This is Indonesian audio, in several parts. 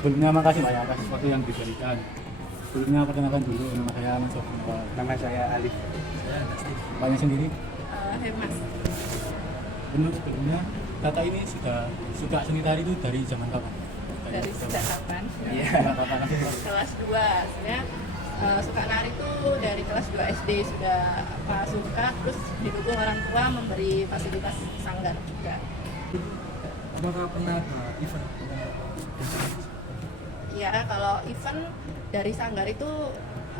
Sebelumnya makasih Mbak ya atas waktu yang diberikan. Sebelumnya perkenalkan dulu, nama saya Mansur. Nama saya Alif. Mbaknya sendiri. Hemas. Menurut sebelumnya kakak ini sudah suka seni tari itu dari zaman kapan? Dari sejak kapan? Iya. Kapan? Kelas 2. Sebenarnya suka nari tuh dari kelas 2 SD sudah suka, terus didukung orang tua memberi fasilitas sanggar juga. Apakah pernah ke event? Ya, kalau event dari sanggar itu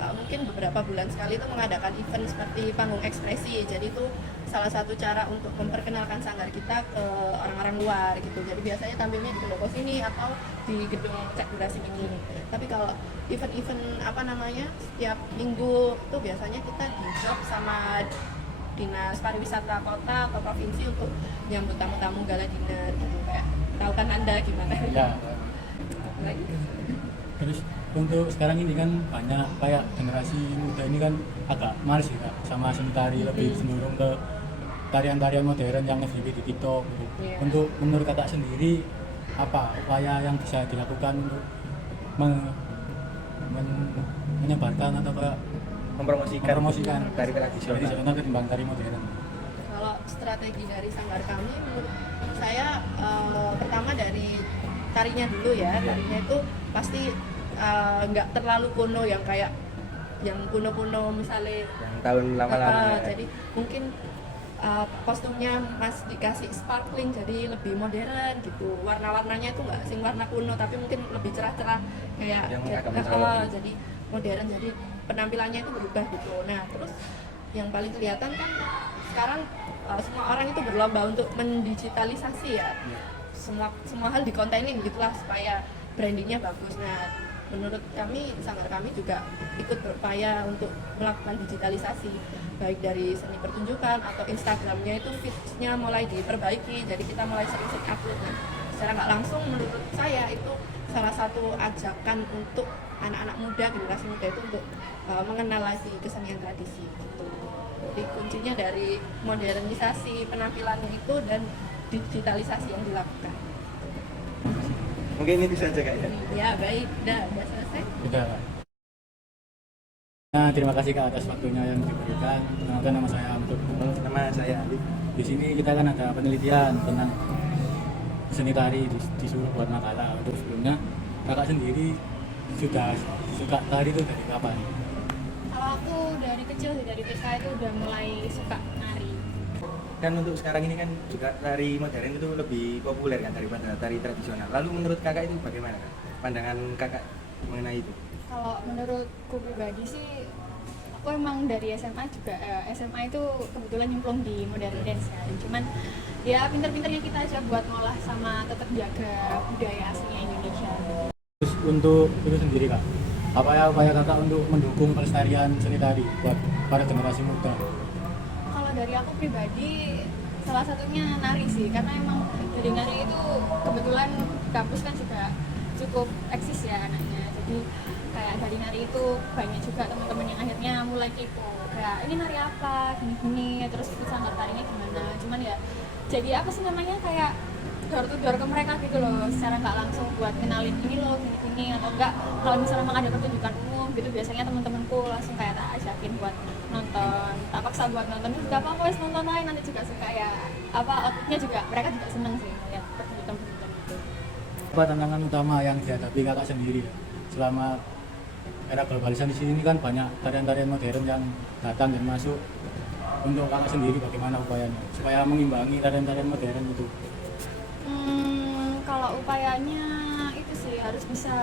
mungkin beberapa bulan sekali itu mengadakan event seperti panggung ekspresi. Jadi itu salah satu cara untuk memperkenalkan sanggar kita ke orang-orang luar gitu. Jadi biasanya tampilnya di pendopo sini atau di gedung Cak Durasi ini. Tapi kalau event-event setiap minggu itu biasanya kita di job sama dinas pariwisata kota atau provinsi untuk nyambut tamu-tamu gala dinner gitu. Kayak tahu kan Anda gimana? Ya. Terus untuk sekarang ini kan banyak kayak generasi muda ini kan agak males ya Kak, sama seni tari, lebih cenderung ke tarian-tarian modern yang FYP di TikTok gitu. Yeah. Untuk menurut kakak sendiri apa upaya yang bisa dilakukan untuk menyebarkan atau kayak mempromosikan tari tradisional ketimbang tari modern? Kalau strategi dari sanggar kami menurut saya pertama dari tarinya dulu ya. Tarinya itu pasti nggak terlalu kuno yang kayak yang kuno-kuno misalnya yang tahun lama-lama. jadi mungkin kostumnya mas dikasih sparkling jadi lebih modern gitu, warna-warnanya itu nggak sing warna kuno tapi mungkin lebih cerah-cerah kayak Yang agak mencolok. jadi modern, jadi penampilannya itu berubah gitu. Nah terus yang paling kelihatan kan sekarang semua orang itu berlomba untuk mendigitalisasi ya, semua hal dikontenin gitulah supaya brandingnya bagus. Nah menurut kami, sanggar kami juga ikut berupaya untuk melakukan digitalisasi baik dari seni pertunjukan atau Instagramnya itu feeds-nya mulai diperbaiki, jadi kita mulai sering-sering upload. Nah, secara nggak langsung menurut saya itu salah satu ajakan untuk anak-anak muda, generasi muda itu untuk mengenal lagi kesenian tradisi gitu. Jadi kuncinya dari modernisasi penampilannya itu dan digitalisasi yang dilakukan. Mungkin ini bisa aja Kak ya. Ya baik, udah selesai. Sudah. Nah, terima kasih Kak atas waktunya yang diberikan. Kenalkan nama saya Amtur. Nama saya Alif. Di sini kita kan ada penelitian tentang seni tari, disuruh buat makalah. Untuk sebelumnya kakak sendiri sudah suka tari itu dari kapan? Kalau aku dari kecil sih, dari TK itu udah mulai suka nari. Kan untuk sekarang ini kan juga tari modern itu lebih populer kan daripada tari tradisional. Lalu menurut kakak itu bagaimana Kak? Pandangan kakak mengenai itu? Kalau menurutku pribadi sih, aku emang dari SMA juga, SMA itu kebetulan nyemplung di modern dance kan. Cuman ya pinter-pinternya kita aja buat ngolah sama tetap jaga budaya aslinya Indonesia. Terus untuk itu sendiri Kak, apa ya upaya kakak untuk mendukung pelestarian seni tari buat para generasi muda? Kalau dari aku pribadi, salah satunya nari sih, karena emang dari nari itu kebetulan kampus kan juga cukup eksis ya anaknya. Jadi kayak dari nari itu banyak juga teman-teman yang akhirnya mulai kepo, kayak ini nari apa, gini-gini, terus sanggar tarinya gimana. Cuman ya jadi apa sih namanya, kayak door to door ke mereka gitu loh, secara nggak langsung buat kenalin ini loh, gini-gini. Atau enggak, kalau misalnya memang ada pertunjukan umum gitu, biasanya teman-temanku langsung kayak tak ajakin buat nonton, tak paksa buat nonton juga apa wes nonton aja, nanti juga suka ya apa outputnya juga mereka juga seneng sih lihat pertunjukan-pertunjukan itu. Apa tantangan utama yang dihadapi kakak sendiri ya? Selama era globalisasi di sini kan banyak tarian-tarian modern yang datang dan masuk. Untuk kakak sendiri bagaimana upayanya supaya mengimbangi tarian-tarian modern itu? Kalau upayanya itu sih harus bisa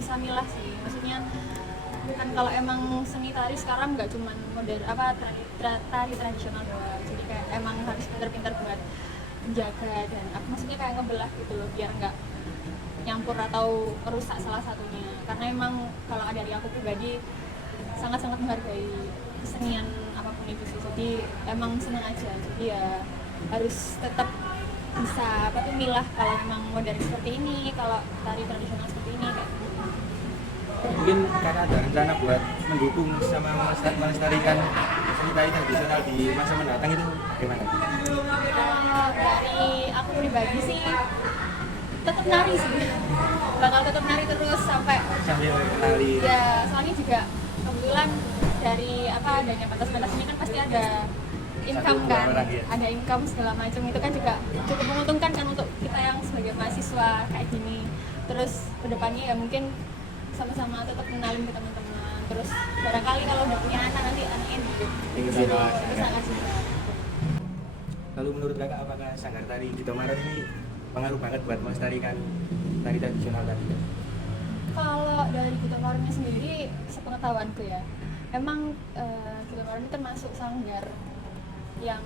bisa milah sih. Maksudnya kan kalau emang seni tari sekarang nggak cuma modern tari tradisional doang. Jadi kayak emang harus pintar-pintar buat menjaga dan maksudnya kayak ngebelah gitu loh, biar nggak nyampur atau merusak salah satunya. Karena emang kalau dari aku pribadi sangat-sangat menghargai kesenian apapun itu sih. Jadi emang seneng aja. Jadi ya harus tetap bisa milah kalau memang modern seperti ini, kalau tari tradisional seperti ini kayak gitu. Mungkin kakak ada rencana buat mendukung sama melestarikan seni tari tradisional di masa mendatang itu bagaimana? Dari aku pribadi sih tetap nari sih, bakal tetap nari terus sampai sambil kenali. ya, soalnya juga kebetulan dari apa adanya pentas-pentas ini kan pasti ada income Satu kan, orang, ya. ada income segala macam, itu kan juga cukup menguntungkan kan untuk kita yang sebagai mahasiswa kayak gini. Terus kedepannya ya mungkin sama-sama tetap kenalin ke teman-teman, terus barangkali kalau udah punya anak nanti anaknya di Ikut sini sama itu sangat juga. Lalu menurut kakak apakah sanggar tari Gito Maron ini pengaruh banget buat melestarikan tari tradisional tadi? Kalau dari Gito Maronnya sendiri, sepengetahuanku ya, emang Gito Maron ini termasuk sanggar yang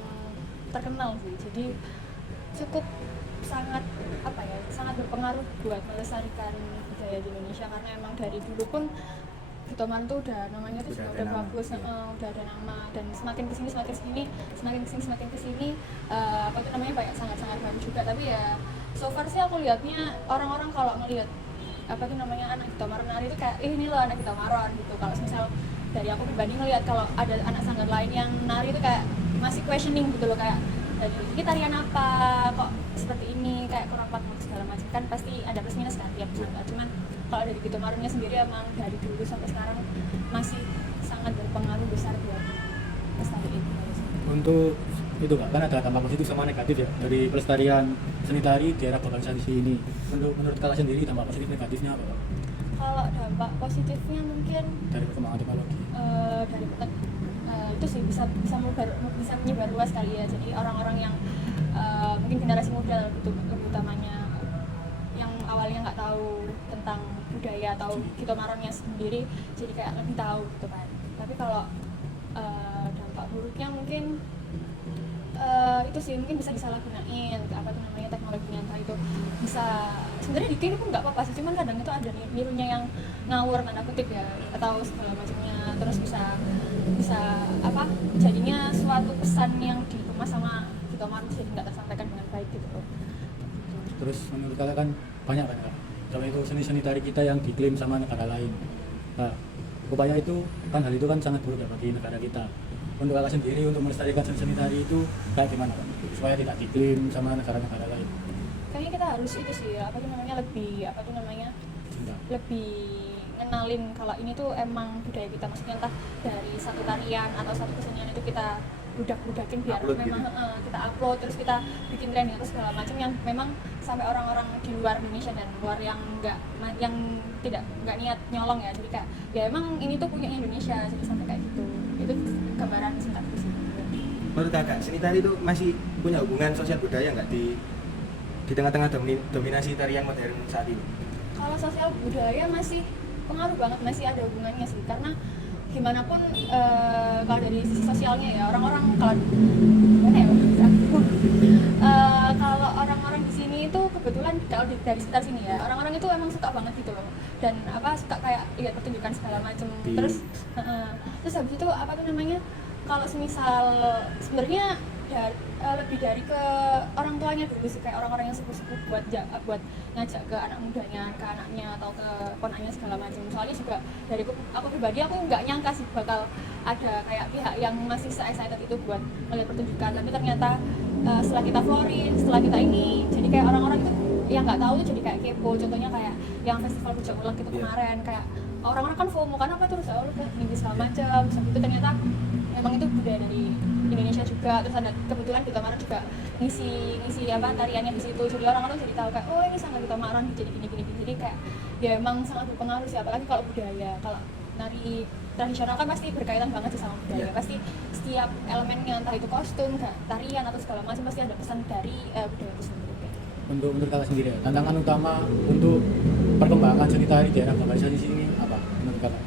terkenal sih, jadi cukup sangat apa ya, sangat berpengaruh buat melestarikan budaya di Indonesia, karena emang dari dulu pun Gito Maron tuh udah namanya tuh Udah sudah ada nama, bagus, iya. udah ada nama, dan semakin kesini apa itu namanya banyak sangat baru juga. Tapi ya so far sih aku lihatnya orang-orang kalau ngelihat apa itu namanya anak Gito Maron nari itu kayak ini loh anak Gito Maron gitu. Kalau misal dari aku pribadi ngelihat kalau ada anak sanggar lain yang nari itu kayak masih questioning gitu loh, kayak ini tarian apa kok seperti ini, kayak kurang paham segala macam, kan pasti ada plus minus kan tiap sanggar. Cuman kalau dari Gito Maronnya sendiri emang dari dulu sampai sekarang masih sangat berpengaruh besar buat lestariin. Untuk itu Kak, kan ada dampak positif sama negatif ya dari pelestarian seni tari di era globalisasi ini. Menurut kakak sendiri dampak positif negatifnya apa Kak? Kalau dampak positifnya mungkin Dari perkembangan teknologi? dari itu sih bisa menyebar luas kali ya. Jadi orang-orang yang mungkin generasi muda lebih utamanya yang awalnya nggak tahu tentang budaya atau Gito Maronnya sendiri, jadi kayak lebih tahu gitu kan. Tapi kalau dampak buruknya mungkin itu sih mungkin bisa disalahgunain apa tuh namanya teknologinya, entah itu bisa sebenarnya di kiri pun nggak apa-apa sih, cuman kadang itu ada nirunya yang ngawur tanda kutip ya atau segala macamnya, terus bisa apa jadinya suatu pesan yang dikemas sama Gito Maron jadi nggak tersampaikan dengan baik gitu loh. Terus menurut kakak kan banyak kan Kak, kalau itu seni-seni tari kita yang diklaim sama negara lain. Nah, upaya itu kan hal itu kan sangat buruk ya bagi negara kita. Untuk kakak sendiri untuk melestarikan seni tari itu kayak gimana Kak? Supaya tidak diklaim sama negara-negara lain. Kayaknya kita harus itu sih apa tuh namanya lebih Cinta. lebih ngenalin kalau ini tuh emang budaya kita, maksudnya entah dari satu tarian atau satu kesenian itu kita budak-budakin biar Upload memang gitu. kita upload, terus kita bikin training atau segala macam yang memang sampai orang-orang di luar Indonesia dan luar yang nggak niat nyolong ya, jadi kayak ya emang ini tuh punya Indonesia, jadi sampai kayak gitu. Itu gambaran singkatku sih. Menurut kakak seni tari itu masih punya hubungan sosial budaya nggak di tengah-tengah dominasi tarian modern saat ini? Kalau sosial budaya masih pengaruh banget, masih ada hubungannya sih, karena gimana pun kalau dari sisi sosialnya ya orang-orang kalau gimana ya kalau orang-orang di sini itu kebetulan kalau dari sekitar sini ya orang-orang itu emang suka banget gitu loh, dan apa suka kayak lihat pertunjukan segala macam, terus habis itu apa tuh namanya kalau semisal sebenarnya lebih dari ke orang tuanya dulu sih, kayak orang-orang yang sepuh-sepuh buat ngajak ke anak mudanya, ke anaknya atau ke ponaknya segala macam. Soalnya juga dari aku pribadi aku nggak nyangka sih bakal ada kayak pihak yang masih se-excited itu buat melihat pertunjukan, tapi ternyata setelah kita floorin, setelah kita ini, jadi kayak orang-orang itu yang nggak tahu tuh jadi kayak kepo. Contohnya kayak yang festival Puncak Ulek itu kemarin, kayak orang-orang kan FOMO kan apa terus minggu segala macam, terus itu ternyata memang itu budaya dari Indonesia juga. Terus ada kebetulan Gito Maron juga ngisi apa tariannya di situ, jadi orang-orang jadi tahu kayak oh ini sanggar Gito Maron jadi gini, jadi kayak ya emang sangat berpengaruh sih, apalagi kalau budaya. Kalau nari tradisional kan pasti berkaitan banget sih sama budaya, pasti setiap elemennya entah itu kostum, tarian atau segala macam pasti ada pesan dari budaya itu sendiri. Menurut kakak sendiri ya, tantangan utama untuk perkembangan seni tari di era globalisasi ini apa menurut kakak?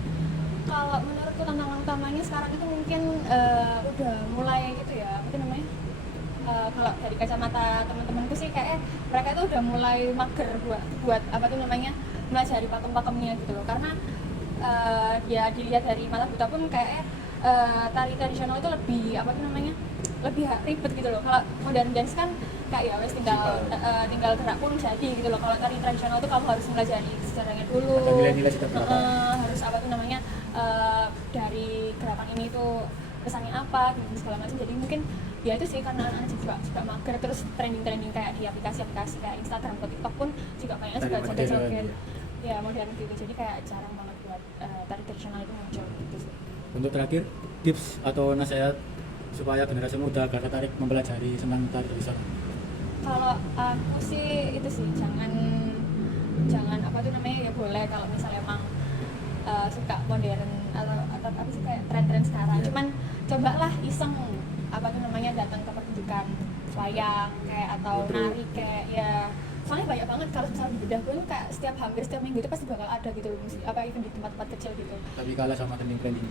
Kalau menurutku tantangan utamanya sekarang itu mungkin udah mulai gitu ya, apa namanya? Kalau dari kacamata teman-temanku sih kayak mereka itu udah mulai mager buat apa tuh namanya melajari pakem-pakemnya gitu loh, karena ya dilihat dari mata buta pun kayak tari tradisional itu lebih apa tuh namanya lebih ribet gitu loh. Kalau modern dance kan kayak ya wes tinggal gerak pun jadi gitu loh. Kalau tari tradisional itu kamu harus melajari sejarahnya dulu, Ada nilai-nilai setiap gerakan. harus apa tuh namanya dari gerakan ini tuh pesannya apa gitu segala macam. Jadi mungkin ya itu sih karena anak-anak juga mager, terus trending kayak di aplikasi-aplikasi kayak Instagram atau TikTok pun juga kayaknya juga Tari joget-joget modern, ya modern gitu, jadi kayak jarang banget buat tari tradisional itu muncul gitu sih. Untuk terakhir, tips atau nasihat supaya generasi muda agar tertarik mempelajari tentang tari tradisional. Kalau aku sih itu sih jangan apa tuh namanya, ya boleh kalau misalnya emang suka modern atau apa sih kayak tren-tren sekarang, cuman cobalah iseng apa tuh namanya datang ke pertunjukan wayang kayak atau nari kayak ya, soalnya banyak banget kalau misalnya di bedah pun kayak hampir setiap minggu itu pasti bakal ada gitu apa even di tempat-tempat kecil gitu. Tapi kalah sama trending-trending.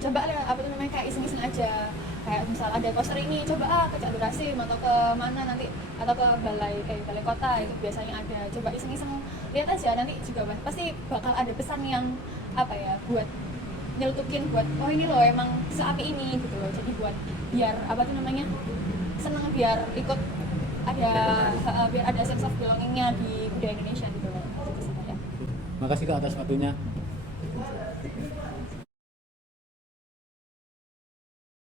Coba lah apa tuh namanya kayak iseng-iseng aja, kayak misal ada poster ini coba ke Cak Durasim atau ke mana nanti, atau ke balai kota itu biasanya ada, coba iseng-iseng lihat aja, nanti juga pasti bakal ada pesan yang apa ya buat nyelutukin buat oh ini loh emang seapi ini gitu loh, jadi buat biar apa tuh namanya seneng, biar ikut ada biar ada sense of belongingnya di budaya Indonesia gitu loh. Gitu sih, ya. Makasih Kak atas waktunya.